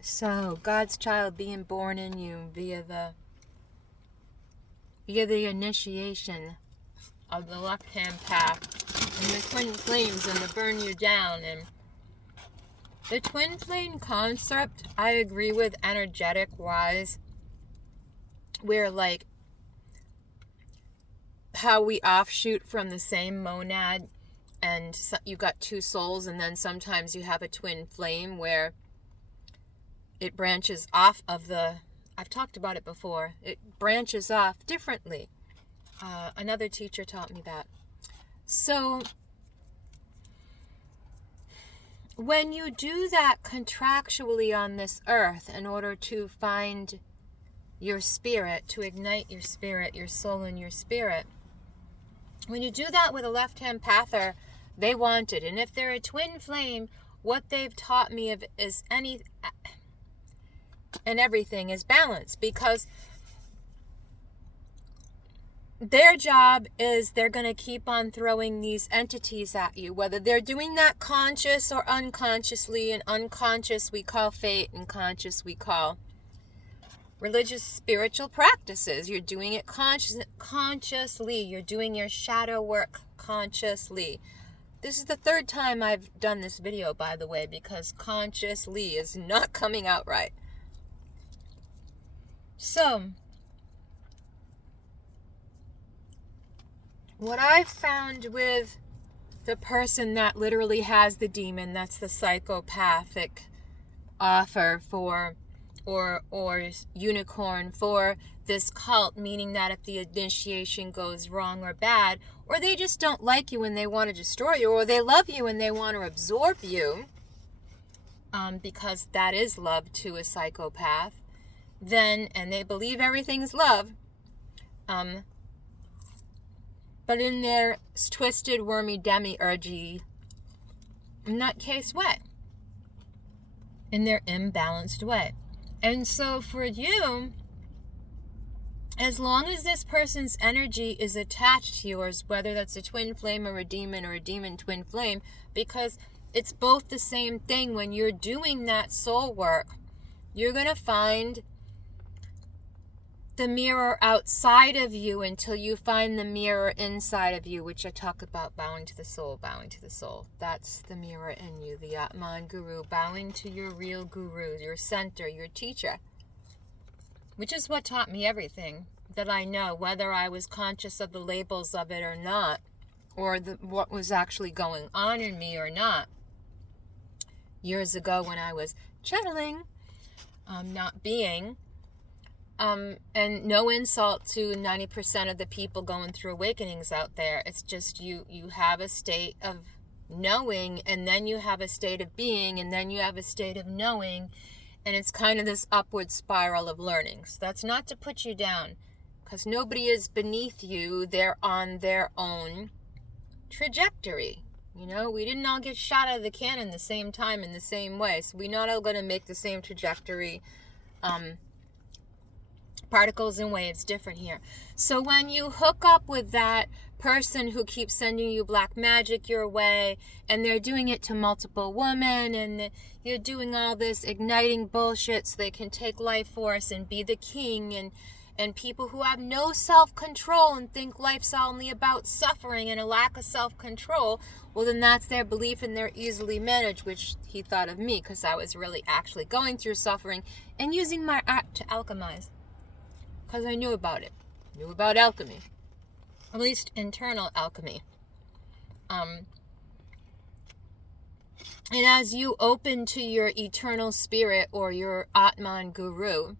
So, God's child being born in you via the initiation of the left-hand path, and the twin flames and the burn you down. And the twin flame concept, I agree with energetic-wise, where like how we offshoot from the same monad, and so you got two souls, and then sometimes you have a twin flame where it branches off of the, I've talked about it before, it branches off differently. Another teacher taught me that. So when you do that contractually on this earth in order to find your spirit, to ignite your spirit, your soul and your spirit, when you do that with a left-hand pather, they want it. And if they're a twin flame, what they've taught me of is everything is balance, because their job is they're going to keep on throwing these entities at you, whether they're doing that conscious or unconsciously. And unconscious we call fate, and conscious we call religious spiritual practices. You're doing it consciously. You're doing your shadow work consciously. This is the third time I've done this video, by the way, because consciously is not coming out right. So what I've found with the person that literally has the demon, that's the psychopathic offer for, or unicorn for this cult, meaning that if the initiation goes wrong or bad, or they just don't like you and they want to destroy you, or they love you and they want to absorb you, because that is love to a psychopath, then, and they believe everything's love, but in their twisted, wormy, demiurgy, nutcase way, in their imbalanced way. And so for you, as long as this person's energy is attached to yours, whether that's a twin flame or a demon twin flame, because it's both the same thing, when you're doing that soul work, you're going to find the mirror outside of you until you find the mirror inside of you, which I talk about bowing to the soul, bowing to the soul. That's the mirror in you, the Atman Guru, bowing to your real guru, your center, your teacher, which is what taught me everything that I know, whether I was conscious of the labels of it or not, or what was actually going on in me or not. Years ago when I was channeling, not being, and no insult to 90% of the people going through awakenings out there. It's just you have a state of knowing, and then you have a state of being, and then you have a state of knowing, and it's kind of this upward spiral of learning. So that's not to put you down, because nobody is beneath you. They're on their own trajectory. You know, we didn't all get shot out of the cannon the same time in the same way, so we're not all going to make the same trajectory. Particles and waves different here. So when you hook up with that person who keeps sending you black magic your way, and they're doing it to multiple women, and you're doing all this igniting bullshit so they can take life force and be the king, and people who have no self-control and think life's only about suffering and a lack of self-control, well, then that's their belief, and they're easily managed, which he thought of me, because I was really actually going through suffering and using my art to alchemize. Because I knew about it. Knew about alchemy. At least internal alchemy. And as you open to your eternal spirit, or your Atman Guru,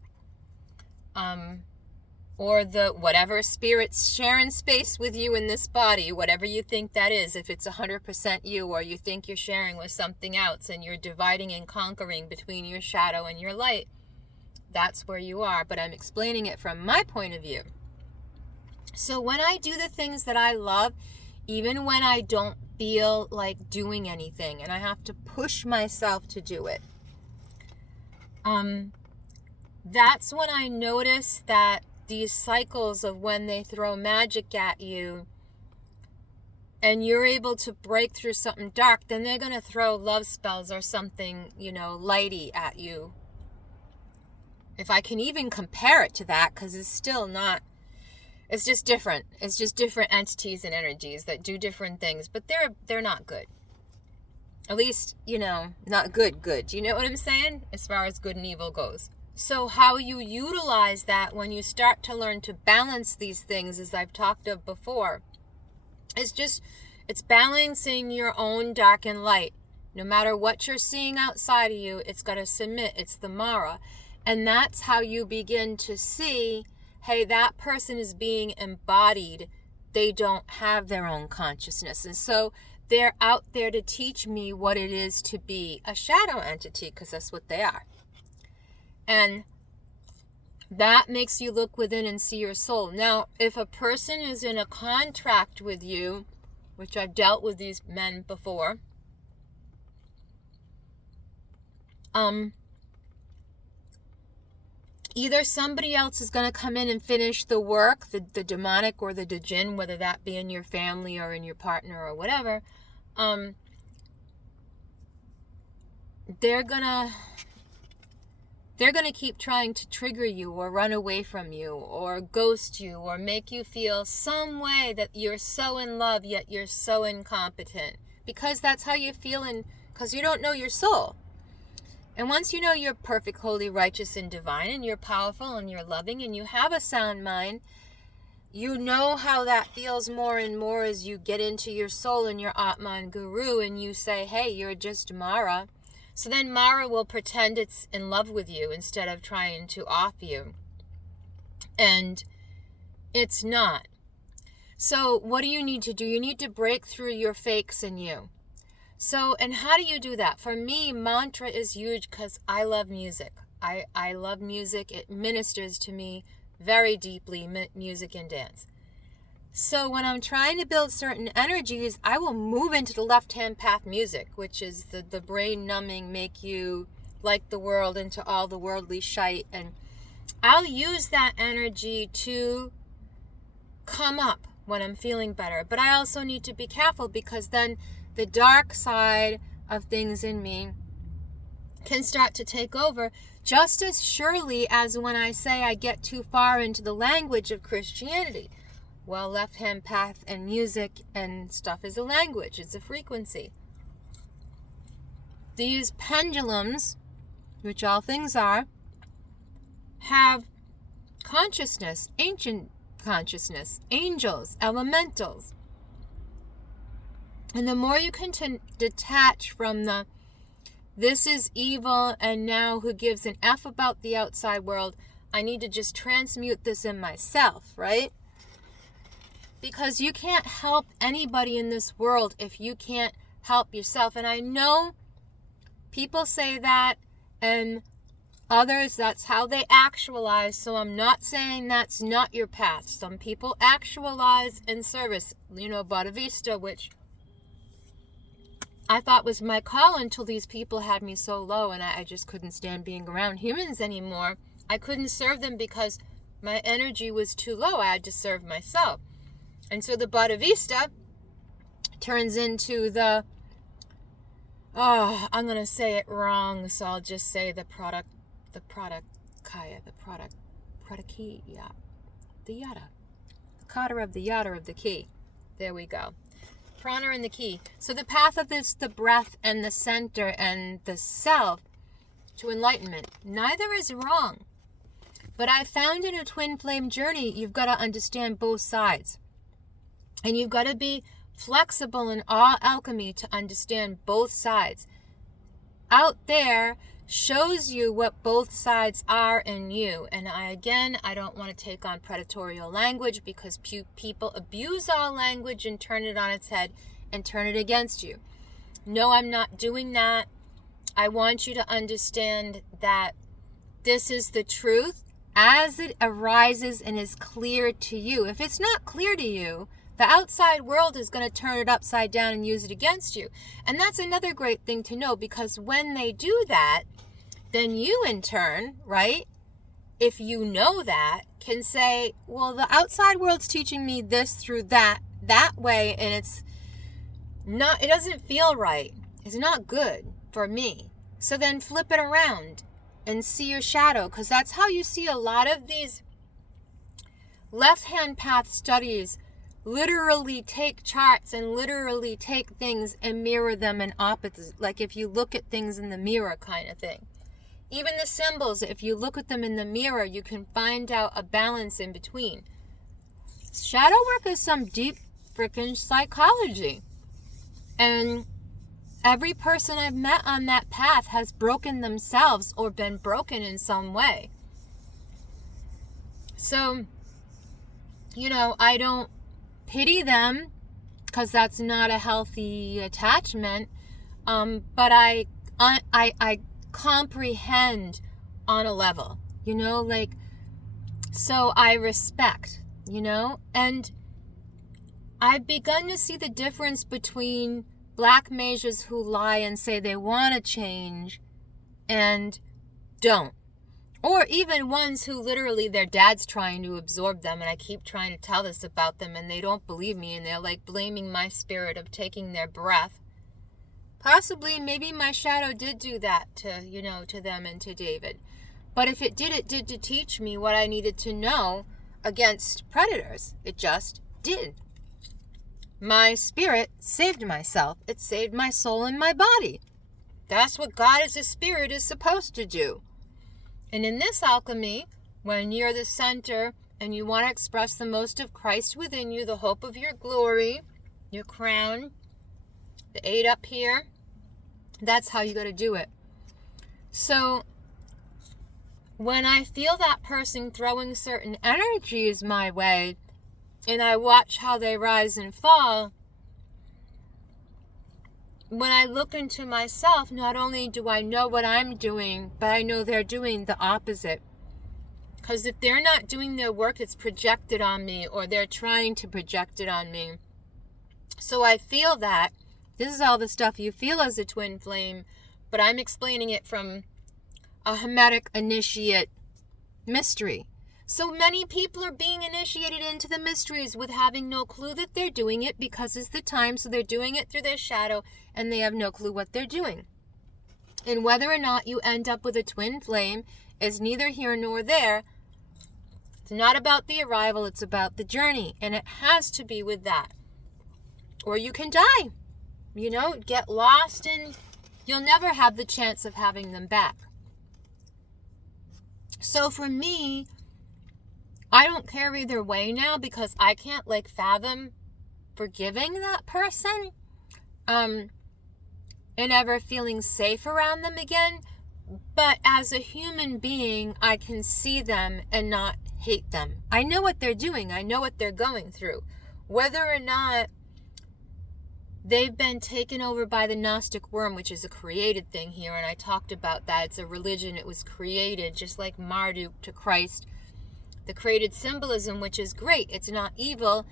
or the whatever spirit's sharing space with you in this body, whatever you think that is, if it's 100% you, or you think you're sharing with something else, and you're dividing and conquering between your shadow and your light, that's where you are. But I'm explaining it from my point of view. So when I do the things that I love, even when I don't feel like doing anything and I have to push myself to do it, that's when I notice that these cycles of when they throw magic at you and you're able to break through something dark, then they're going to throw love spells or something, lighty at you, If I can even compare it to that, because it's still not, it's just different. It's just different entities and energies that do different things, but they're not good. At least, not good. Do you know what I'm saying? As far as good and evil goes. So how you utilize that when you start to learn to balance these things, as I've talked of before, it's balancing your own dark and light. No matter what you're seeing outside of you, it's got to submit. It's the Mara. And that's how you begin to see, hey, that person is being embodied. They don't have their own consciousness. And so they're out there to teach me what it is to be a shadow entity, because that's what they are. And that makes you look within and see your soul. Now, if a person is in a contract with you, which I've dealt with these men before, either somebody else is going to come in and finish the work, the demonic or the djinn, whether that be in your family or in your partner or whatever, they're gonna keep trying to trigger you or run away from you or ghost you or make you feel some way that you're so in love yet you're so incompetent, because that's how you feel, because you don't know your soul. And once you know you're perfect, holy, righteous, and divine, and you're powerful, and you're loving, and you have a sound mind, you know how that feels more and more as you get into your soul and your Atman Guru, and you say, hey, you're just Mara. So then Mara will pretend it's in love with you instead of trying to off you. And it's not. So what do you need to do? You need to break through your fakes in you. So, and how do you do that? For me, mantra is huge because I love music. I love music. It ministers to me very deeply, music and dance. So when I'm trying to build certain energies, I will move into the left-hand path music, which is the brain-numbing, make you like the world into all the worldly shite. And I'll use that energy to come up when I'm feeling better. But I also need to be careful, because then the dark side of things in me can start to take over, just as surely as when I say I get too far into the language of Christianity. Well, left-hand path and music and stuff is a language. It's a frequency. These pendulums, which all things are, have consciousness, ancient consciousness, angels, elementals. And the more you can detach from the, this is evil, and now who gives an F about the outside world, I need to just transmute this in myself, right? Because you can't help anybody in this world if you can't help yourself. And I know people say that, and others, that's how they actualize. So I'm not saying that's not your path. Some people actualize in service. Buddha Vista, which I thought was my call until these people had me so low, and I just couldn't stand being around humans anymore. I couldn't serve them because my energy was too low. I had to serve myself. And so the Buddha Vista turns into the, I'm going to say it wrong, so I'll just say the yada, the kata of the yada of the key. There we go. Prana and the key. So the path of this, the breath and the center and the self to enlightenment. Neither is wrong. But I found in a twin flame journey, you've got to understand both sides. And you've got to be flexible in all alchemy to understand both sides. Out there shows you what both sides are in you. And I don't want to take on predatorial language, because people abuse all language and turn it on its head and turn it against you. No, I'm not doing that. I want you to understand that this is the truth as it arises and is clear to you. If it's not clear to you, the outside world is going to turn it upside down and use it against you. And that's another great thing to know, because when they do that, then you in turn, right, if you know that, can say, well, the outside world's teaching me this through that way, and it doesn't feel right. It's not good for me. So then flip it around and see your shadow, because that's how you see a lot of these left-hand path studies literally take charts and literally take things and mirror them in opposites, like if you look at things in the mirror kind of thing. Even the symbols, if you look at them in the mirror, you can find out a balance in between. Shadow work is some deep freaking psychology. And every person I've met on that path has broken themselves or been broken in some way. So, I don't pity them, because that's not a healthy attachment. But I comprehend on a level, so I respect, and I've begun to see the difference between black mages who lie and say they want to change and don't. Or even ones who literally their dad's trying to absorb them, and I keep trying to tell this about them and they don't believe me, and they're like blaming my spirit of taking their breath. Possibly, maybe my shadow did do that to them and to David. But if it did to teach me what I needed to know against predators. It just did. My spirit saved myself. It saved my soul and my body. That's what God as a spirit is supposed to do. And in this alchemy, when you're the center and you want to express the most of Christ within you, the hope of your glory, your crown, the 8 up here, that's how you got to do it. So when I feel that person throwing certain energies my way, and I watch how they rise and fall, when I look into myself, not only do I know what I'm doing, but I know they're doing the opposite. Because if they're not doing their work, it's projected on me, or they're trying to project it on me. So I feel that. This is all the stuff you feel as a twin flame, but I'm explaining it from a Hermetic initiate mystery. So many people are being initiated into the mysteries with having no clue that they're doing it, because it's the time, so they're doing it through their shadow, and they have no clue what they're doing. And whether or not you end up with a twin flame is neither here nor there. It's not about the arrival, it's about the journey, and it has to be with that. Or you can die, get lost, and you'll never have the chance of having them back. So for me, I don't care either way now, because I can't fathom forgiving that person and ever feeling safe around them again. But as a human being, I can see them and not hate them. I know what they're doing. I know what they're going through. Whether or not they've been taken over by the Gnostic worm, which is a created thing here, and I talked about that. It's a religion. It was created just like Marduk to Christ. The created symbolism, which is great. It's not evil.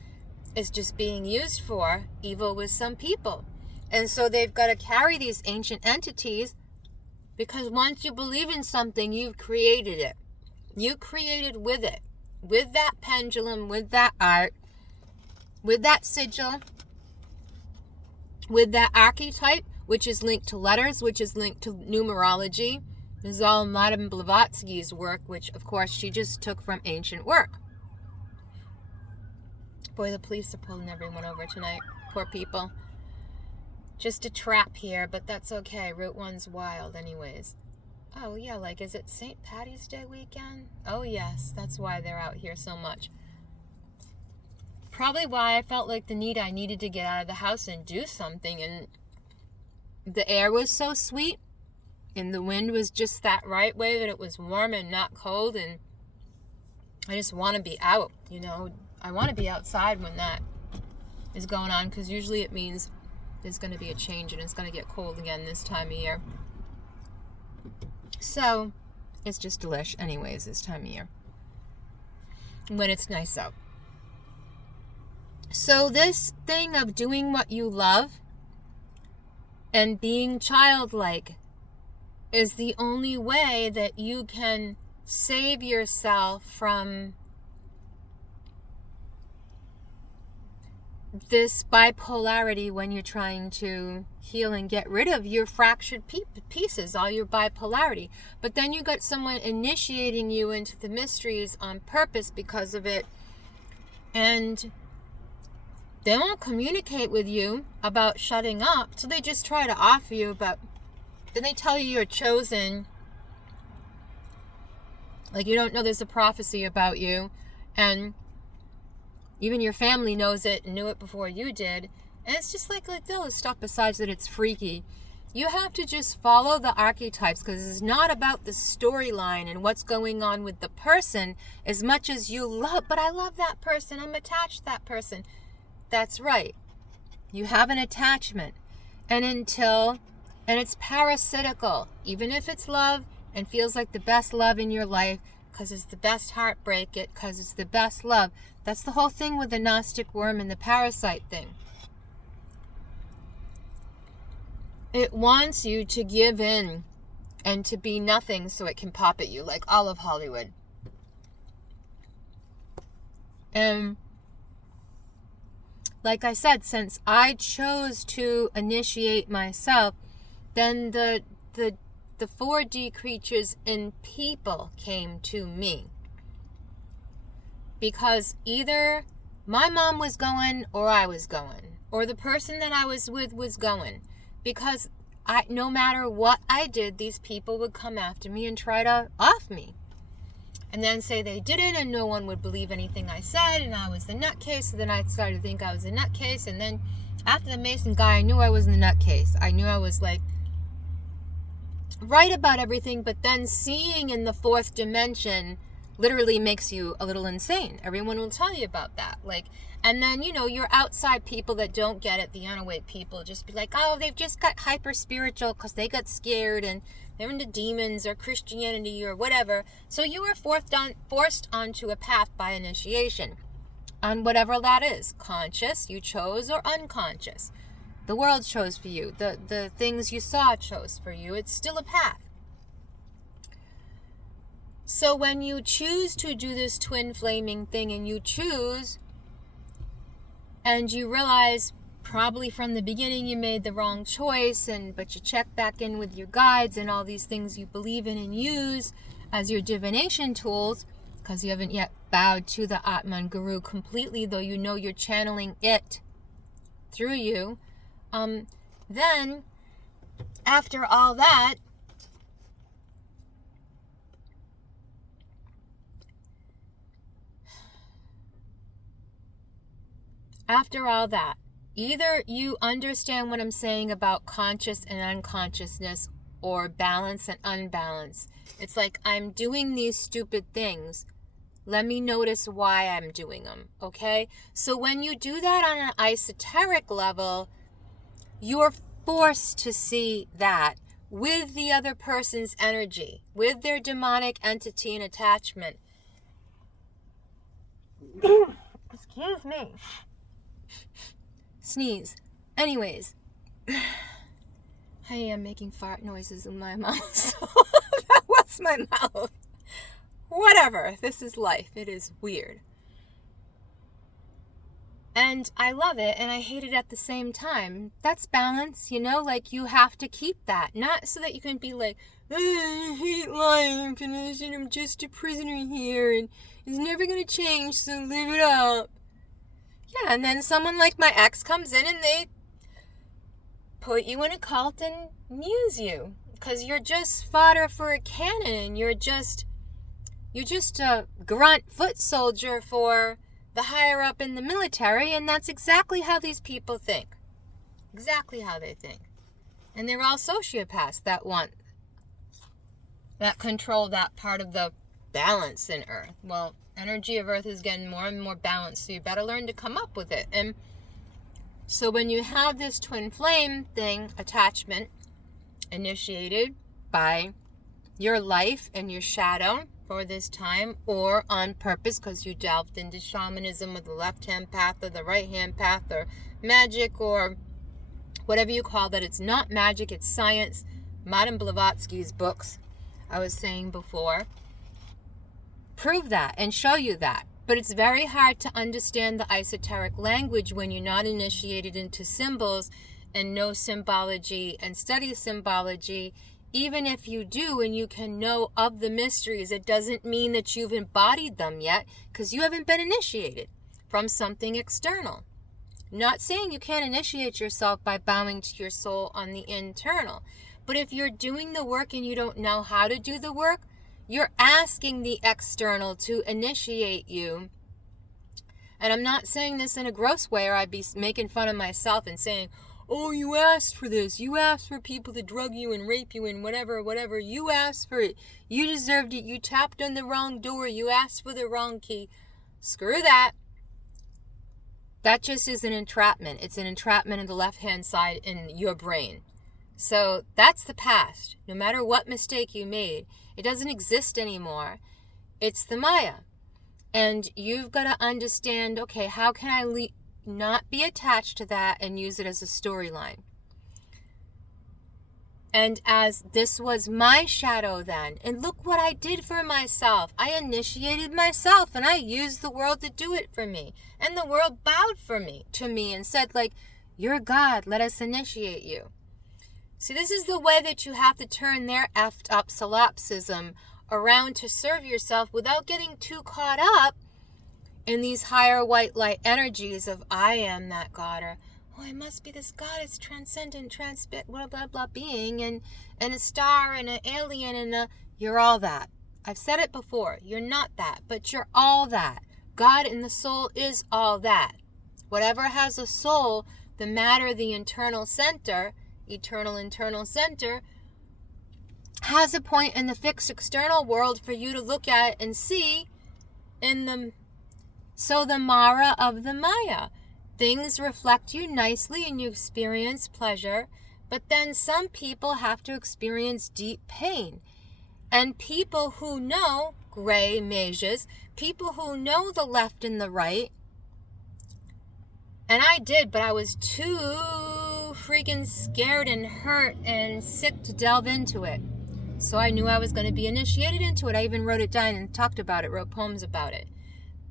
It's just being used for evil with some people. And so they've got to carry these ancient entities, because once you believe in something, you've created it. You created with it. With that pendulum, with that art, with that sigil, with that archetype, which is linked to letters, which is linked to numerology. This is all Madame Blavatsky's work, which, of course, she just took from ancient work. Boy, the police are pulling everyone over tonight. Poor people. Just a trap here, but that's okay. Route 1's wild anyways. Oh, yeah, is it St. Patty's Day weekend? Oh, yes, that's why they're out here so much. Probably why I felt like I needed to get out of the house and do something, and the air was so sweet. And the wind was just that right way that it was warm and not cold. And I just want to be out, I want to be outside when that is going on, because usually it means there's going to be a change and it's going to get cold again this time of year. So it's just delish anyways this time of year, when it's nice out. So this thing of doing what you love and being childlike is the only way that you can save yourself from this bipolarity when you're trying to heal and get rid of your fractured pieces, all your bipolarity. But then you got someone initiating you into the mysteries on purpose because of it, and they won't communicate with you about shutting up, so they just try to offer you, but then they tell you you're chosen, like you don't know there's a prophecy about you, and even your family knows it and knew it before you did. And it's just like all this stuff besides that it's freaky. You have to just follow the archetypes, because it's not about the storyline and what's going on with the person as much as you love, but I love that person, I'm attached to that person. That's right. You have an attachment. And it's parasitical. Even if it's love and feels like the best love in your life, because it's the best heartbreak, because it's the best love. That's the whole thing with the Gnostic worm and the parasite thing. It wants you to give in and to be nothing so it can pop at you, like all of Hollywood. And like I said, since I chose to initiate myself, then the 4D creatures in people came to me. Because either my mom was going or I was going, or the person that I was with was going. Because no matter what I did, these people would come after me and try to off me. And then say they didn't, and no one would believe anything I said, and I was the nutcase. So then I started to think I was a nutcase. And then after the Mason guy, I knew I wasn't a nutcase. I knew I was like right about everything, but then seeing in the fourth dimension literally makes you a little insane. Everyone will tell you about that. Like, and then, your outside people that don't get it, the unawake people, just be like, oh, they've just got hyper spiritual because they got scared and they're into demons or Christianity or whatever. So you were forced onto a path by initiation on whatever that is. Conscious, you chose, or unconscious. The world chose for you. The things you saw chose for you. It's still a path. So when you choose to do this twin flaming thing, and you choose, and you realize probably from the beginning you made the wrong choice, but you check back in with your guides and all these things you believe in and use as your divination tools, because you haven't yet bowed to the Atman Guru completely, though you know you're channeling it through you. Then after all that, either you understand what I'm saying about conscious and unconsciousness, or balance and unbalance. It's like, I'm doing these stupid things. Let me notice why I'm doing them, okay? So when you do that on an esoteric level, you're forced to see that with the other person's energy, with their demonic entity and attachment. Excuse me. Sneeze. Anyways, I am making fart noises in my mouth, so that was my mouth. Whatever, this is life. It is weird. And I love it, and I hate it at the same time. That's balance, like you have to keep that. Not so that you can be like, I hate life, and I'm just a prisoner here, and it's never going to change, so live it up. Yeah, and then someone like my ex comes in and they put you in a cult and muse you. Because you're just fodder for a cannon. You're just a grunt foot soldier for the higher up in the military, and that's exactly how these people think. Exactly how they think. And they're all sociopaths that control that part of the balance in Earth. Well, energy of Earth is getting more and more balanced, so you better learn to come up with it. And so when you have this twin flame thing, attachment, initiated by your life and your shadow for this time, or on purpose because you delved into shamanism with the left-hand path or the right-hand path, or magic, or whatever you call that. It's not magic, it's science. Madame Blavatsky's books, I was saying before, prove that and show you that. But it's very hard to understand the esoteric language when you're not initiated into symbols and know symbology and study symbology. Even if you do and you can know of the mysteries, it doesn't mean that you've embodied them yet, because you haven't been initiated from something external. Not saying you can't initiate yourself by bowing to your soul on the internal. But if you're doing the work and you don't know how to do the work, you're asking the external to initiate you. And I'm not saying this in a gross way, or I'd be making fun of myself and saying, oh, you asked for this. You asked for people to drug you and rape you and whatever. You asked for it. You deserved it. You tapped on the wrong door. You asked for the wrong key. Screw that. That just is an entrapment. It's an entrapment in the left-hand side in your brain. So that's the past. No matter what mistake you made, it doesn't exist anymore. It's the Maya. And you've got to understand, okay, how can I not be attached to that and use it as a storyline? And as this was my shadow then, and look what I did for myself. I initiated myself and I used the world to do it for me. And the world bowed to me and said, like, you're God, let us initiate you. See, this is the way that you have to turn their effed up solipsism around to serve yourself without getting too caught up in these higher white light energies of I am that God, or oh, I must be this God, it's transcendent, blah, blah, blah being, and a star, and an alien, and you're all that. I've said it before, you're not that, but you're all that. God in the soul is all that. Whatever has a soul, the matter, the internal center, eternal internal center, has a point in the fixed external world for you to look at and see in the Mara of the Maya. Things reflect you nicely and you experience pleasure, but then some people have to experience deep pain. And people who know, gray mages, people who know the left and the right, and I did, but I was too freaking scared and hurt and sick to delve into it. So I knew I was going to be initiated into it. I even wrote it down and talked about it, wrote poems about it.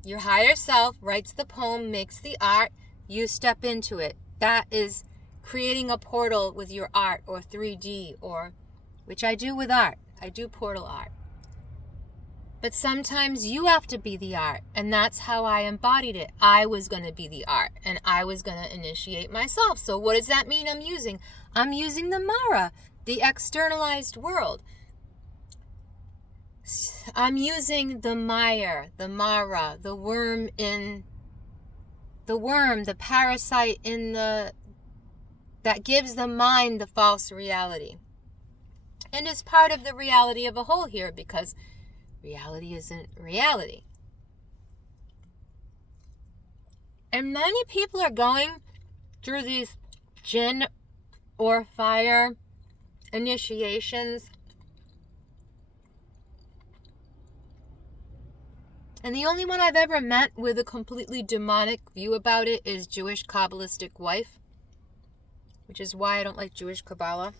Your higher self writes the poem, makes the art, you step into it. That is creating a portal with your art, or 3D, or which I do with art. I do portal art. But sometimes you have to be the art, and that's how I embodied it. I was going to be the art, and I was going to initiate myself. So what does that mean I'm using? I'm using the Mara, the externalized world. I'm using the Mire, the Mara, the worm, the parasite that gives the mind the false reality. And is part of the reality of a whole here, because reality isn't reality. And many people are going through these jinn or fire initiations. And the only one I've ever met with a completely demonic view about it is Jewish Kabbalistic wife, which is why I don't like Jewish Kabbalah,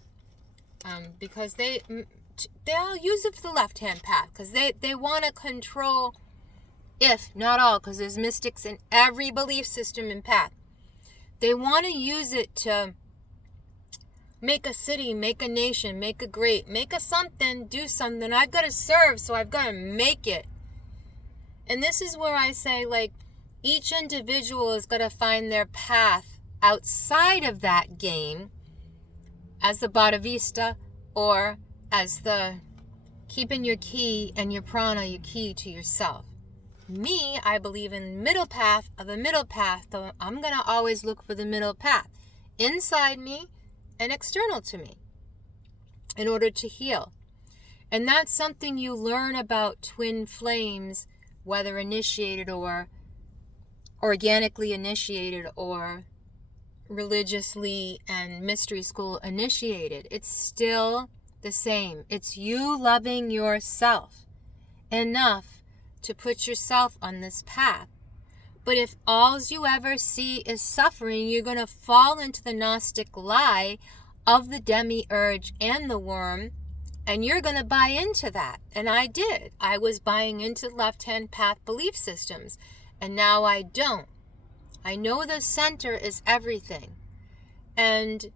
because they all use it for the left-hand path, because they want to control, if not all, because there's mystics in every belief system and path. They want to use it to make a city, make a nation, make a great, make a something, do something. I've got to serve, so I've got to make it. And this is where I say, like, each individual is going to find their path outside of that game as the Bhattavista, or as the keeping your key and your prana, your key to yourself. Me, I believe in middle path of the middle path. So I'm going to always look for the middle path inside me and external to me in order to heal. And that's something you learn about twin flames, whether initiated or organically initiated or religiously and mystery school initiated. It's still the same. It's you loving yourself enough to put yourself on this path. But if all you ever see is suffering, you're going to fall into the Gnostic lie of the demiurge and the worm, And you're going to buy into that. And I did. I was buying into left-hand path belief systems. And now I don't. I know the center is everything. And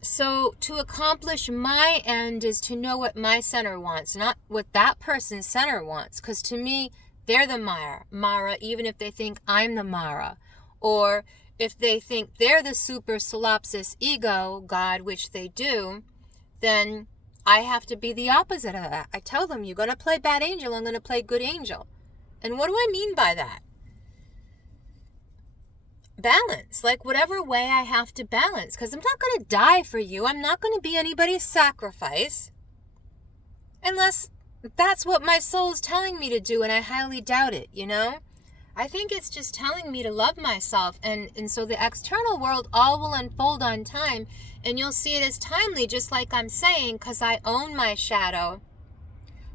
so to accomplish my end is to know what my center wants, not what that person's center wants. Because to me, they're the Mara, even if they think I'm the Mara. Or if they think they're the super solipsis ego God, which they do, then I have to be the opposite of that. I tell them, you're going to play bad angel, I'm going to play good angel. And what do I mean by that? Balance. Like whatever way I have to balance. Because I'm not going to die for you. I'm not going to be anybody's sacrifice. Unless that's what my soul's telling me to do, and I highly doubt it, you know? I think it's just telling me to love myself, and so the external world all will unfold on time, and you'll see it as timely, just like I'm saying, because I own my shadow.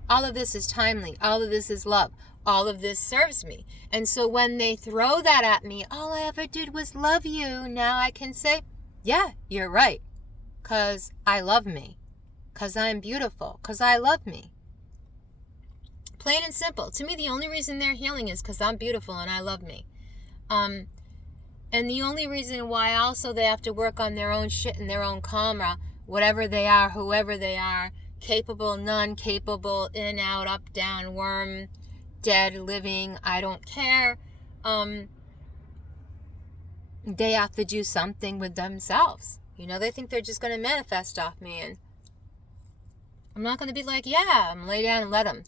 All of this is timely. All of this is love. All of this serves me. And so when they throw that at me, all I ever did was love you, now I can say, yeah, you're right, because I love me, because I'm beautiful, because I love me. Plain and simple. To me, the only reason they're healing is because I'm beautiful and I love me. And the only reason why also they have to work on their own shit and their own karma, whatever they are, whoever they are, capable, non-capable, in, out, up, down, worm, dead, living, I don't care. They have to do something with themselves. You know, they think they're just going to manifest off me, and I'm not going to be like, yeah, I'm lay down and let them.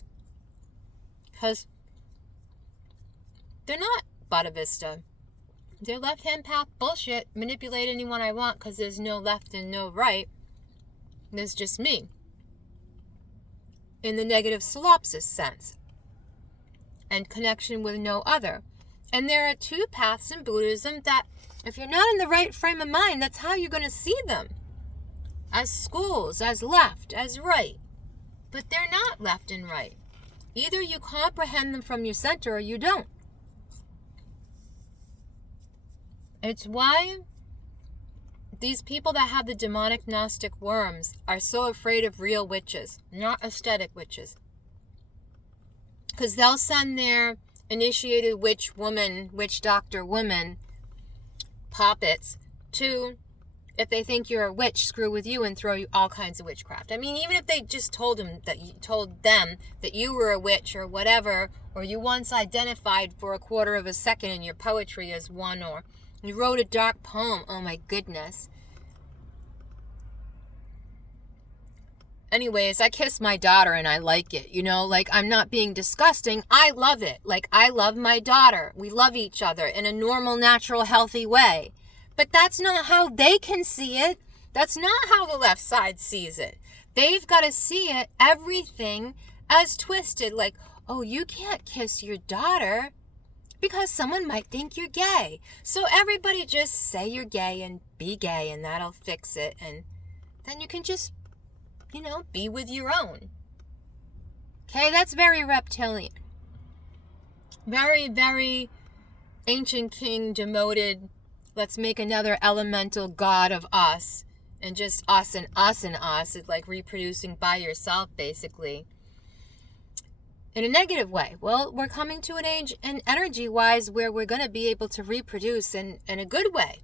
Because they're not Bada Vista. They're left-hand path bullshit. Manipulate anyone I want because there's no left and no right. There's just me. In the negative solipsis sense. And connection with no other. And there are two paths in Buddhism that, if you're not in the right frame of mind, that's how you're going to see them. As schools, as left, as right. But they're not left and right. Either you comprehend them from your center or you don't. It's why these people that have the demonic Gnostic worms are so afraid of real witches, not aesthetic witches. Because they'll send their initiated witch woman, witch doctor woman, puppets, to, if they think you're a witch, screw with you and throw you all kinds of witchcraft. I mean, even if they just told them that you were a witch or whatever, or you once identified for a quarter of a second in your poetry as one, or you wrote a dark poem, oh my goodness. Anyways, I kiss my daughter and I like it, you know, like I'm not being disgusting. I love it. Like I love my daughter. We love each other in a normal, natural, healthy way. But that's not how they can see it. That's not how the left side sees it. They've got to see it, everything as twisted. Like, oh, you can't kiss your daughter because someone might think you're gay. So everybody just say you're gay and be gay and that'll fix it. And then you can just, you know, be with your own. Okay, that's very reptilian. Very, very ancient king demoted. Let's make another elemental god of us. And just us and us and us. It's like reproducing by yourself, basically. In a negative way. Well, we're coming to an age, and energy-wise, where we're going to be able to reproduce in a good way.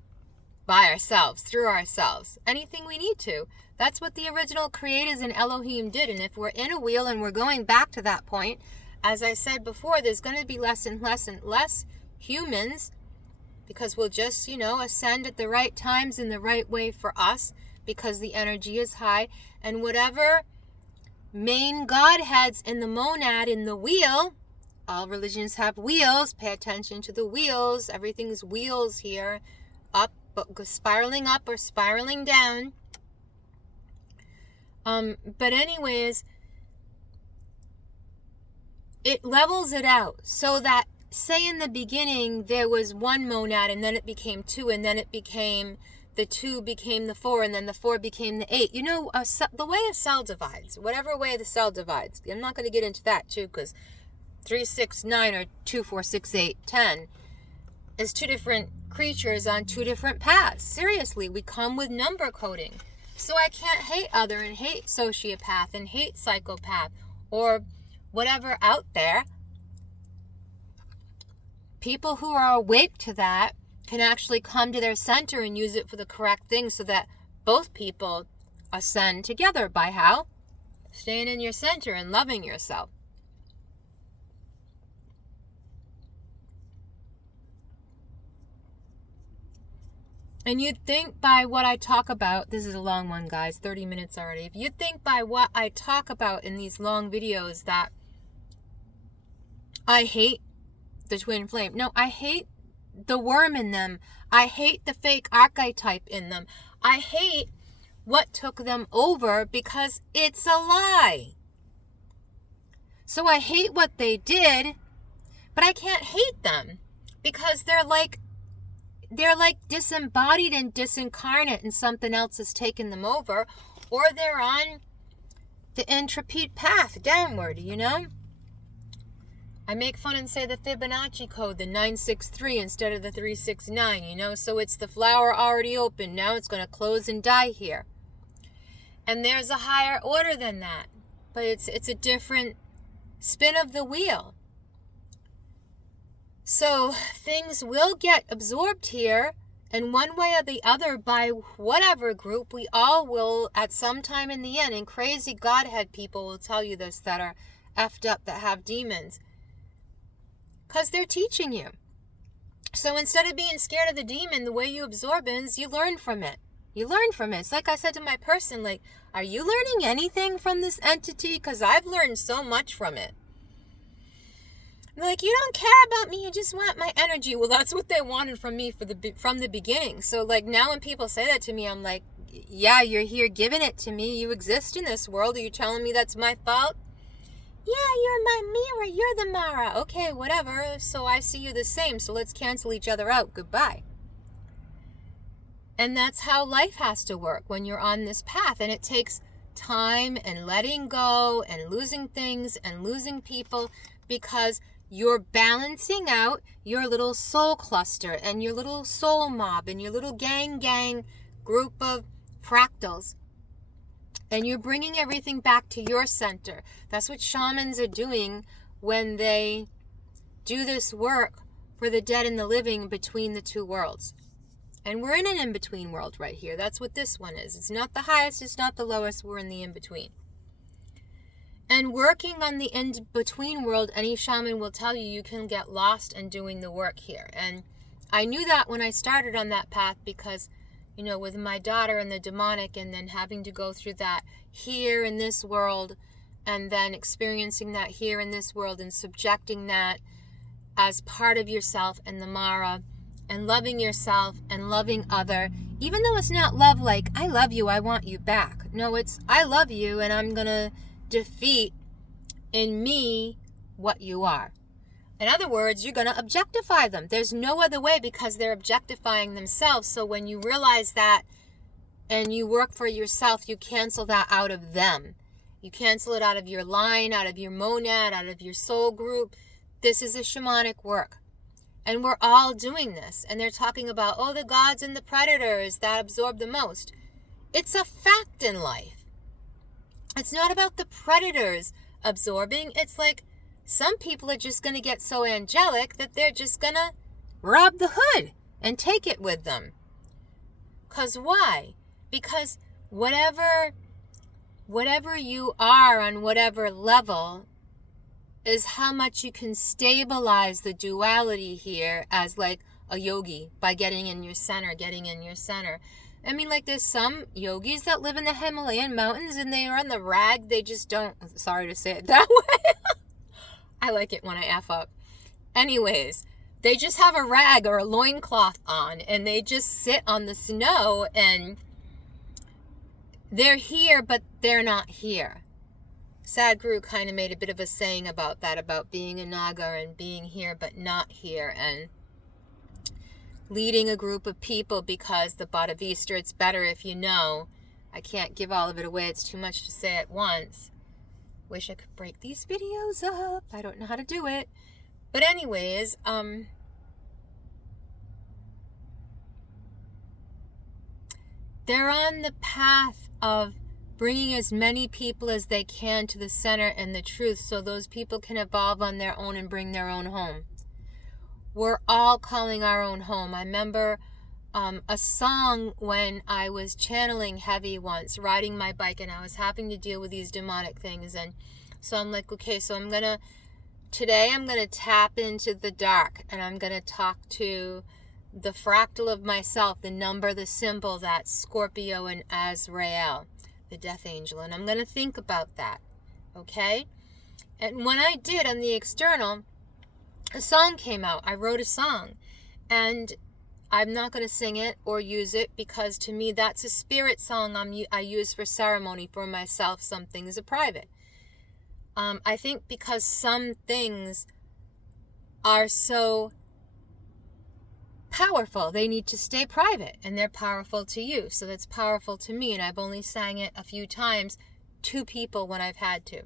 By ourselves, through ourselves. Anything we need to. That's what the original creators in Elohim did. And if we're in a wheel and we're going back to that point, as I said before, there's going to be less and less and less humans, because we'll just, you know, ascend at the right times in the right way for us, because the energy is high. And whatever main godheads in the monad, in the wheel, all religions have wheels. Pay attention to the wheels. Everything's wheels here. Up, spiraling up or spiraling down. But anyways, it levels it out so that, say in the beginning there was one monad and then it became two, and then it became the two became the four, and then the four became the eight. You know, the way a cell divides, whatever way the cell divides. I'm not going to get into that too, because 3, 6, 9 or 2, 4, 6, 8, 10 is two different creatures on two different paths. Seriously, we come with number coding. So I can't hate other and hate sociopath and hate psychopath or whatever out there. People who are awake to that can actually come to their center and use it for the correct thing so that both people ascend together. By how? Staying in your center and loving yourself. And you'd think by what I talk about, this is a long one, guys, 30 minutes already. If you think by what I talk about in these long videos that I hate the twin flame. No, I hate the worm in them. I hate the fake archetype in them. I hate what took them over because it's a lie. So I hate what they did, but I can't hate them because they're like disembodied and disincarnate and something else has taken them over, or they're on the intrepid path downward, you know? I make fun and say the Fibonacci code, the 963 instead of the 369, you know? So it's the flower already open. Now it's going to close and die here. And there's a higher order than that. But it's a different spin of the wheel. So things will get absorbed here. And one way or the other, by whatever group, we all will at some time in the end. And crazy Godhead people will tell you this that are effed up, that have demons. Because they're teaching you. So instead of being scared of the demon, the way you absorb is you learn from it. You learn from it. It's like I said to my person, like, are you learning anything from this entity? Because I've learned so much from it. They're like, you don't care about me, you just want my energy. Well, that's what they wanted from me from the beginning. So like now when people say that to me, I'm like, yeah, you're here giving it to me. You exist in this world. Are you telling me that's my fault? Yeah, you're my mirror. You're the Mara. Okay, whatever. So I see you the same. So let's cancel each other out. Goodbye. And that's how life has to work when you're on this path. And it takes time and letting go and losing things and losing people because you're balancing out your little soul cluster and your little soul mob and your little gang group of fractals. And you're bringing everything back to your center. That's what shamans are doing when they do this work for the dead and the living between the two worlds. And we're in an in-between world right here. That's what this one is. It's not the highest, it's not the lowest. We're in the in-between. And working on the in-between world, any shaman will tell you you can get lost in doing the work here. And I knew that when I started on that path because, you know, with my daughter and the demonic and then having to go through that here in this world and then experiencing that here in this world and subjecting that as part of yourself and the Mara and loving yourself and loving other, even though it's not love like, I love you, I want you back. No, it's, I love you and I'm going to defeat in me what you are. In other words, you're going to objectify them. There's no other way because they're objectifying themselves. So when you realize that and you work for yourself, you cancel that out of them. You cancel it out of your line, out of your monad, out of your soul group. This is a shamanic work. And we're all doing this. And they're talking about, oh, the gods and the predators that absorb the most. It's a fact in life. It's not about the predators absorbing. It's like, some people are just going to get so angelic that they're just going to rob the hood and take it with them. Because why? Because whatever you are on whatever level is how much you can stabilize the duality here as like a yogi by getting in your center. I mean, like there's some yogis that live in the Himalayan mountains and they are on the rag. They just don't, sorry to say it that way. I like it when I F up. Anyways, they just have a rag or a loincloth on and they just sit on the snow and they're here, but they're not here. Sadhguru kind of made a bit of a saying about that, about being a Naga and being here, but not here, and leading a group of people because the Bodhisattva, it's better if you know. I can't give all of it away. It's too much to say at once. Wish I could break these videos up. I don't know how to do it. But anyways, they're on the path of bringing as many people as they can to the center and the truth so those people can evolve on their own and bring their own home. We're all calling our own home. I remember a song when I was channeling heavy once, riding my bike, and I was having to deal with these demonic things. And so I'm like, okay, so today I'm going to tap into the dark, and I'm going to talk to the fractal of myself, the number, the symbol, that's Scorpio and Azrael, the death angel. And I'm going to think about that, okay? And when I did on the external, a song came out. I wrote a song, and I'm not going to sing it or use it because to me that's a spirit song I use for ceremony for myself. Some things are private. I think because some things are so powerful, they need to stay private, and they're powerful to you. So that's powerful to me, and I've only sang it a few times to people when I've had to.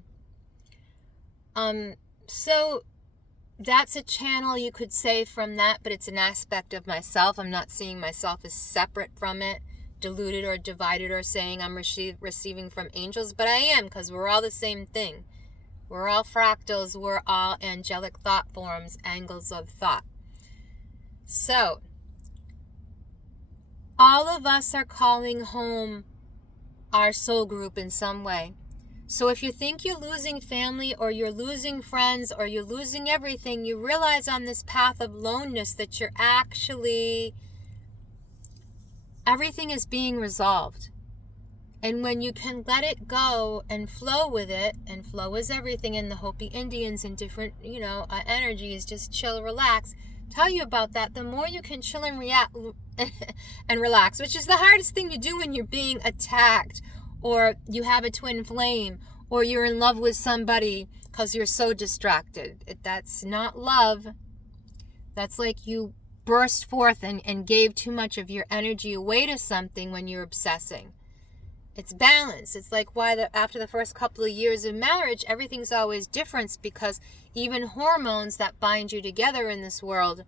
So that's a channel, you could say, from that, but it's an aspect of myself. I'm not seeing myself as separate from it, diluted or divided, or saying I'm receiving from angels, but I am, because we're all the same thing. We're all fractals. We're all angelic thought forms, angles of thought. So, all of us are calling home our soul group in some way. So if you think you're losing family, or you're losing friends, or you're losing everything, you realize on this path of loneness that you're actually, everything is being resolved. And when you can let it go and flow with it, and flow is everything, and the Hopi Indians and different, energies, just chill, relax, tell you about that, the more you can chill and react and relax, which is the hardest thing to do when you're being attacked, or you have a twin flame, or you're in love with somebody because you're so distracted. That's not love. That's like you burst forth and gave too much of your energy away to something when you're obsessing. It's balance. It's like why after the first couple of years of marriage, everything's always different, because even hormones that bind you together in this world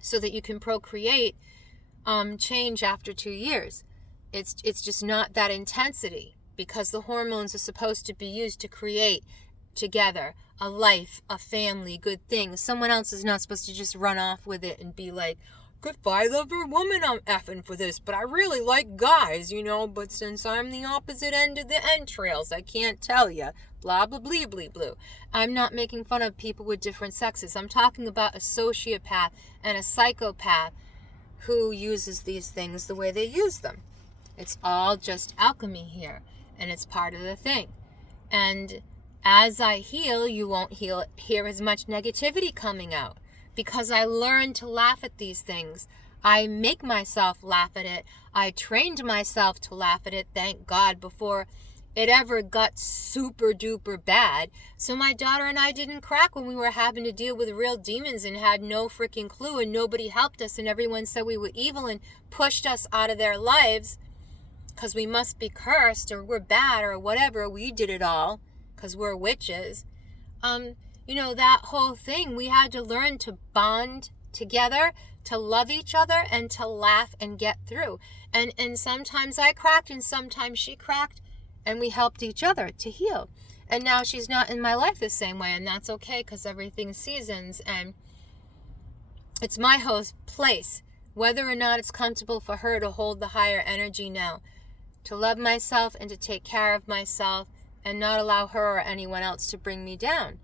so that you can procreate change after 2 years. It's just not that intensity, because the hormones are supposed to be used to create together a life, a family, good things. Someone else is not supposed to just run off with it and be like, if I love a woman, I'm effing for this, but I really like guys, but since I'm the opposite end of the entrails, I can't tell you, blah, blah, blah, blah, blah. I'm not making fun of people with different sexes. I'm talking about a sociopath and a psychopath who uses these things the way they use them. It's all just alchemy here, and it's part of the thing. And as I heal, you won't hear as much negativity coming out, because I learned to laugh at these things. I make myself laugh at it. I trained myself to laugh at it, thank God, before it ever got super duper bad. So my daughter and I didn't crack when we were having to deal with real demons and had no freaking clue, and nobody helped us, and everyone said we were evil and pushed us out of their lives because we must be cursed, or we're bad, or whatever. We did it all because we're witches. That whole thing, we had to learn to bond together, to love each other, and to laugh and get through. And sometimes I cracked, and sometimes she cracked, and we helped each other to heal. And now she's not in my life the same way, and that's okay, because everything seasons, and it's my host place, whether or not it's comfortable for her to hold the higher energy now, to love myself and to take care of myself, and not allow her or anyone else to bring me down.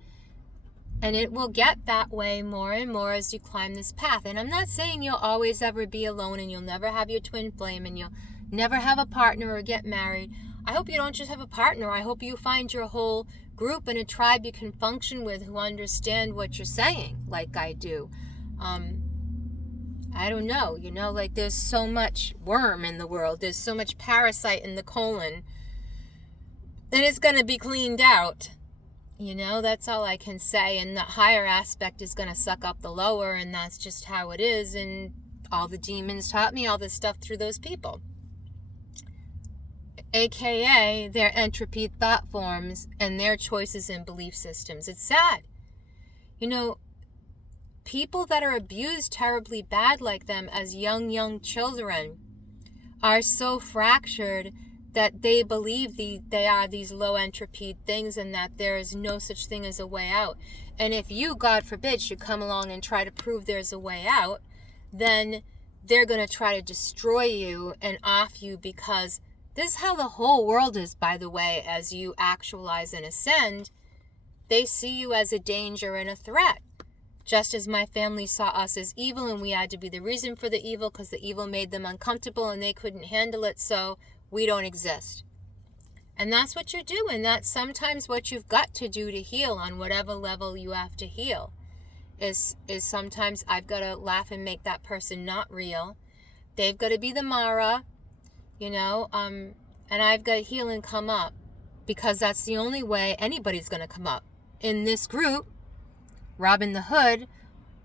And it will get that way more and more as you climb this path. And I'm not saying you'll always ever be alone, and you'll never have your twin flame, and you'll never have a partner or get married. I hope you don't just have a partner. I hope you find your whole group and a tribe you can function with who understand what you're saying, like I do. I don't know, there's so much worm in the world. There's so much parasite in the colon. And it's going to be cleaned out. That's all I can say. And the higher aspect is going to suck up the lower, and that's just how it is. And all the demons taught me all this stuff through those people. AKA their entropy thought forms and their choices and belief systems. It's sad. People that are abused terribly bad like them as young children are so fractured that they believe they are these low entropy things and that there is no such thing as a way out. And if you, God forbid, should come along and try to prove there's a way out, then they're going to try to destroy you and off you, because this is how the whole world is, by the way. As you actualize and ascend, they see you as a danger and a threat. Just as my family saw us as evil and we had to be the reason for the evil because the evil made them uncomfortable and they couldn't handle it, so we don't exist. And that's what you're doing. That's sometimes what you've got to do to heal on whatever level you have to heal. Is sometimes I've got to laugh and make that person not real. They've got to be the Mara, and I've got to heal and come up, because that's the only way anybody's going to come up. In this group, Robin the Hood,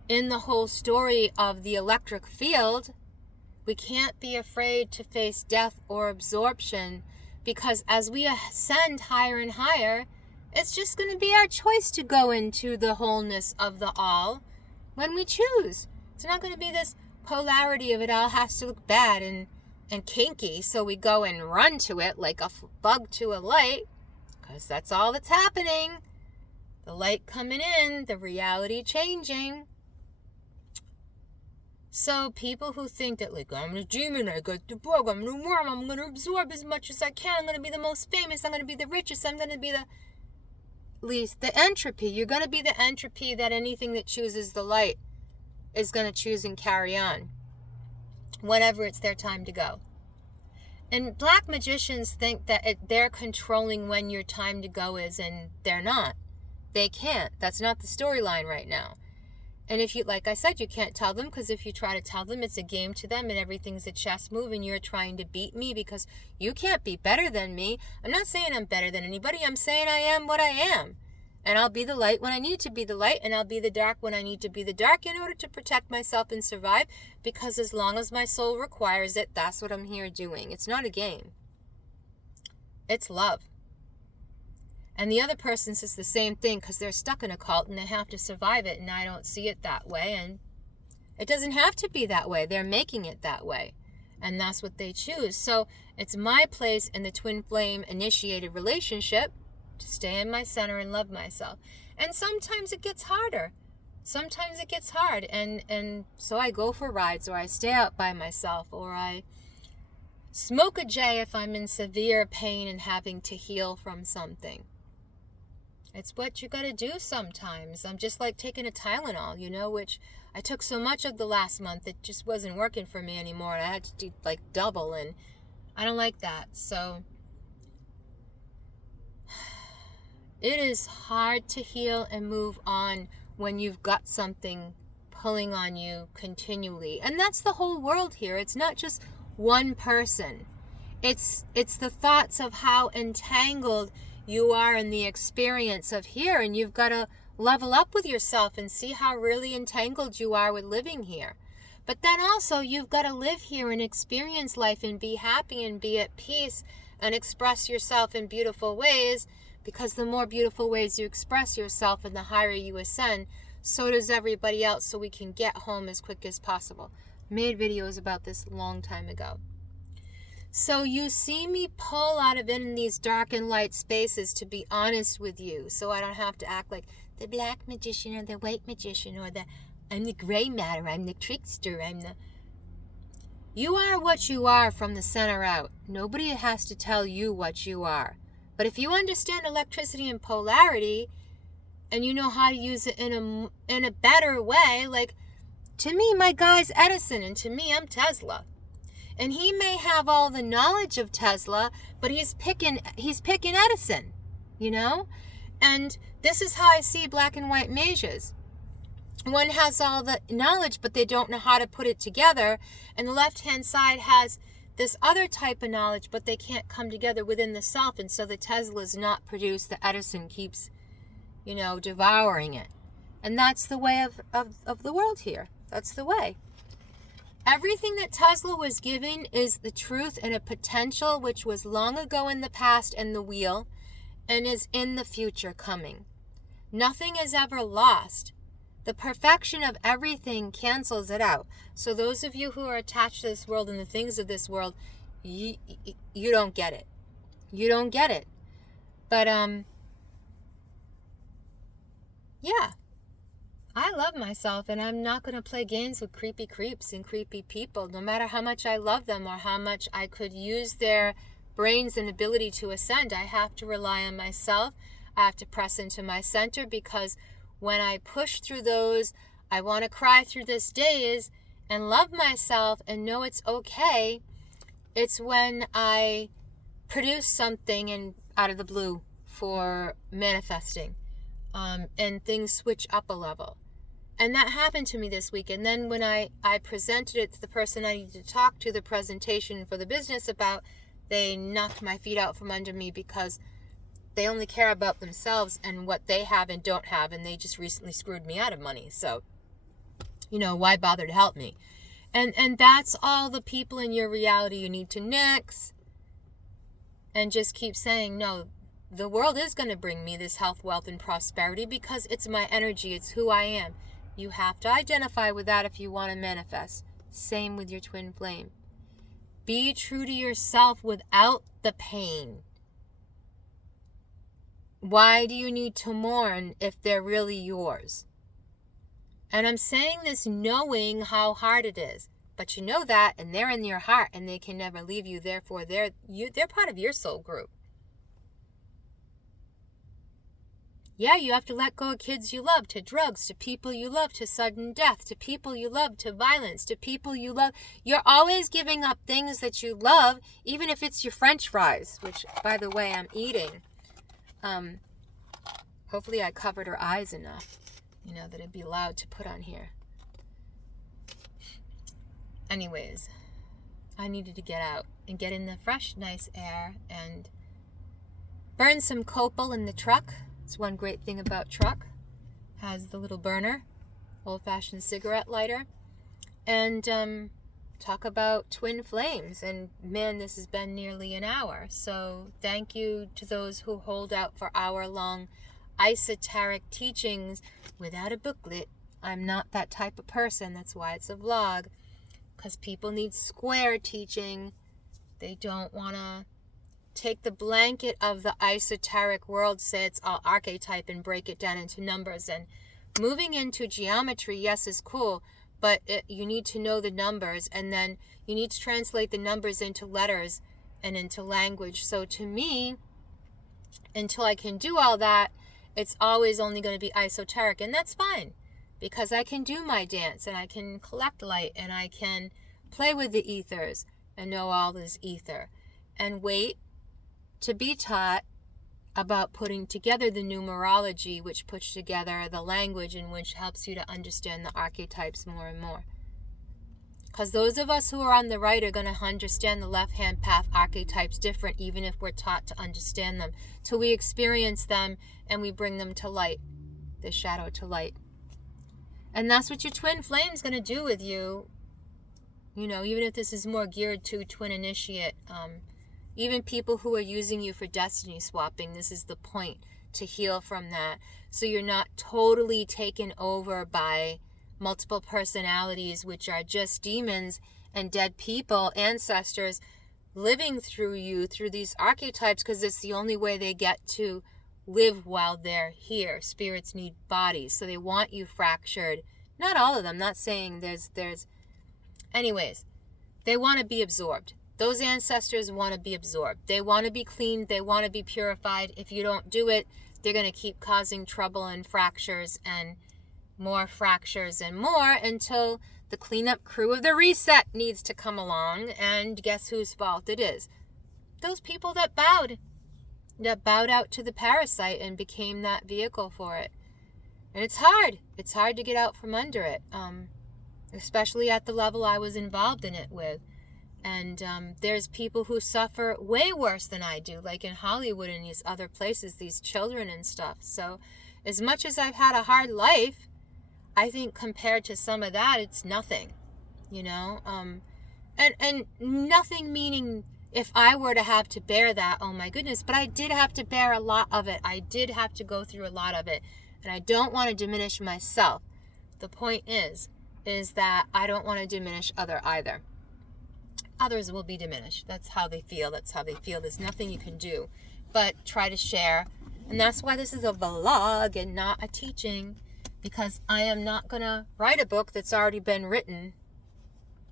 in the whole story of the electric field, we can't be afraid to face death or absorption, because as we ascend higher and higher, it's just going to be our choice to go into the wholeness of the all when we choose. It's not going to be this polarity of it all has to look bad and kinky, so we go and run to it like a bug to a light, because that's all that's happening. The light coming in, the reality changing. So people who think that, like, I'm a demon, I got the bug, I'm the worm, I'm going to absorb as much as I can, I'm going to be the most famous, I'm going to be the richest, I'm going to be the least, the entropy. You're going to be the entropy that anything that chooses the light is going to choose and carry on whenever it's their time to go. And black magicians think that they're controlling when your time to go is, and they're not. They can't. That's not the storyline right now. And if you, like I said, you can't tell them, because if you try to tell them, it's a game to them and everything's a chess move and you're trying to beat me because you can't be better than me. I'm not saying I'm better than anybody. I'm saying I am what I am. And I'll be the light when I need to be the light, and I'll be the dark when I need to be the dark in order to protect myself and survive, because as long as my soul requires it, that's what I'm here doing. It's not a game. It's love. And the other person says the same thing because they're stuck in a cult and they have to survive it, and I don't see it that way. And it doesn't have to be that way. They're making it that way. And that's what they choose. So it's my place in the twin flame initiated relationship to stay in my center and love myself. And sometimes it gets harder. Sometimes it gets hard. And so I go for rides, or I stay out by myself, or I smoke a J if I'm in severe pain and having to heal from something. It's what you got to do sometimes. I'm just like taking a Tylenol, which I took so much of the last month, it just wasn't working for me anymore. And I had to do like double, and I don't like that. So it is hard to heal and move on when you've got something pulling on you continually. And that's the whole world here. It's not just one person. It's the thoughts of how entangled you are in the experience of here, and you've got to level up with yourself and see how really entangled you are with living here. But then also you've got to live here and experience life and be happy and be at peace and express yourself in beautiful ways, because the more beautiful ways you express yourself and the higher you ascend, so does everybody else, so we can get home as quick as possible. Made videos about this a long time ago. So you see me pull out of it in these dark and light spaces to be honest with you, so I don't have to act like the black magician or the white magician, or I'm the gray matter, I'm the trickster, You are what you are from the center out. Nobody has to tell you what you are. But if you understand electricity and polarity, and you know how to use it in a better way, like, to me, my guy's Edison, and to me, I'm Tesla. And he may have all the knowledge of Tesla, but he's picking Edison, And this is how I see black and white mages. One has all the knowledge, but they don't know how to put it together. And the left-hand side has this other type of knowledge, but they can't come together within the self. And so the Tesla is not produced. The Edison keeps, devouring it. And that's the way of the world here. That's the way. Everything that Tesla was given is the truth and a potential which was long ago in the past and the wheel, and is in the future coming. Nothing is ever lost. The perfection of everything cancels it out. So those of you who are attached to this world and the things of this world, you don't get it. You don't get it. But yeah, I love myself, and I'm not going to play games with creepy creeps and creepy people, no matter how much I love them or how much I could use their brains and ability to ascend. I have to rely on myself. I have to press into my center, because when I push through those I want to cry through this days and love myself and know it's okay, it's when I produce something and out of the blue for manifesting, and things switch up a level. And that happened to me this week. And then when I presented it to the person I needed to talk to, the presentation for the business about, they knocked my feet out from under me, because they only care about themselves and what they have and don't have, and they just recently screwed me out of money. So, why bother to help me? And that's all the people in your reality you need to nix, and just keep saying, no, the world is going to bring me this health, wealth, and prosperity, because it's my energy. It's who I am. You have to identify with that if you want to manifest. Same with your twin flame. Be true to yourself without the pain. Why do you need to mourn if they're really yours? And I'm saying this knowing how hard it is. But you know that, and they're in your heart, and they can never leave you. Therefore, they're part of your soul group. Yeah, you have to let go of kids you love, to drugs, to people you love, to sudden death, to people you love, to violence, to people you love. You're always giving up things that you love, even if it's your French fries, which, by the way, I'm eating. Hopefully I covered her eyes enough, that it'd be allowed to put on here. Anyways, I needed to get out and get in the fresh, nice air and burn some copal in the truck. It's one great thing about truck. Has the little burner, old-fashioned cigarette lighter. And talk about twin flames. And man, this has been nearly an hour. So thank you to those who hold out for hour-long esoteric teachings without a booklet. I'm not that type of person. That's why it's a vlog. Because people need square teaching. They don't want to take the blanket of the esoteric world, say it's all archetype, and break it down into numbers. And moving into geometry, yes, is cool, but you need to know the numbers, and then you need to translate the numbers into letters and into language. So to me, until I can do all that, it's always only going to be esoteric, and that's fine, because I can do my dance, and I can collect light, and I can play with the ethers and know all this ether, and wait to be taught about putting together the numerology, which puts together the language, and which helps you to understand the archetypes more and more. Because those of us who are on the right are going to understand the left-hand path archetypes different, even if we're taught to understand them, till we experience them and we bring them to light, the shadow to light. And that's what your twin flame is going to do with you. Even if this is more geared to twin initiate, even people who are using you for destiny swapping, this is the point, to heal from that. So you're not totally taken over by multiple personalities, which are just demons and dead people, ancestors, living through you, through these archetypes, because it's the only way they get to live while they're here. Spirits need bodies, so they want you fractured. Not all of them, not saying there's anyways, they want to be absorbed. Those ancestors want to be absorbed. They want to be cleaned. They want to be purified. If you don't do it, they're going to keep causing trouble and fractures and more fractures and more, until the cleanup crew of the reset needs to come along. And guess whose fault it is? Those people that bowed out to the parasite and became that vehicle for it. And it's hard. It's hard to get out from under it, especially at the level I was involved in it with. And there's people who suffer way worse than I do, like in Hollywood and these other places, these children and stuff. So as much as I've had a hard life, I think compared to some of that, it's nothing, and nothing meaning if I were to have to bear that, oh my goodness, but I did have to bear a lot of it. I did have to go through a lot of it, and I don't want to diminish myself. The point is that I don't want to diminish other either. others will be diminished. That's how they feel. That's how they feel. There's nothing you can do but try to share. And that's why this is a vlog and not a teaching, because I am not going to write a book that's already been written.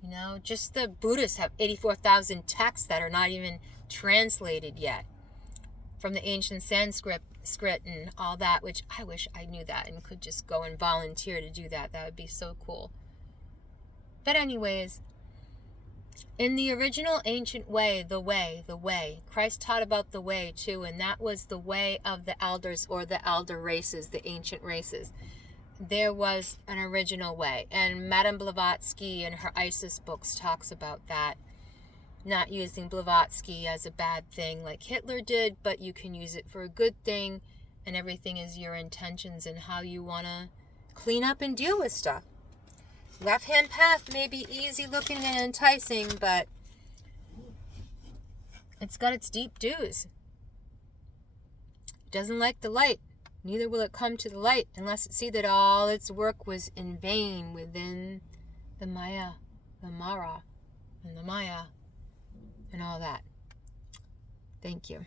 You know, just the Buddhists have 84,000 texts that are not even translated yet from the ancient Sanskrit and all that, which I wish I knew that and could just go and volunteer to do that. That would be so cool. But anyways, in the original ancient way, the way, Christ taught about the way too, and that was the way of the elders, or the elder races, the ancient races. There was an original way, and Madame Blavatsky in her Isis books talks about that. Not using Blavatsky as a bad thing like Hitler did, but you can use it for a good thing, and everything is your intentions and how you want to clean up and deal with stuff. Left-hand path may be easy looking and enticing, but it's got its deep dues. It doesn't like the light. Neither will it come to the light unless it see that all its work was in vain within the Maya, the Mara, and the Maya, and all that. Thank you.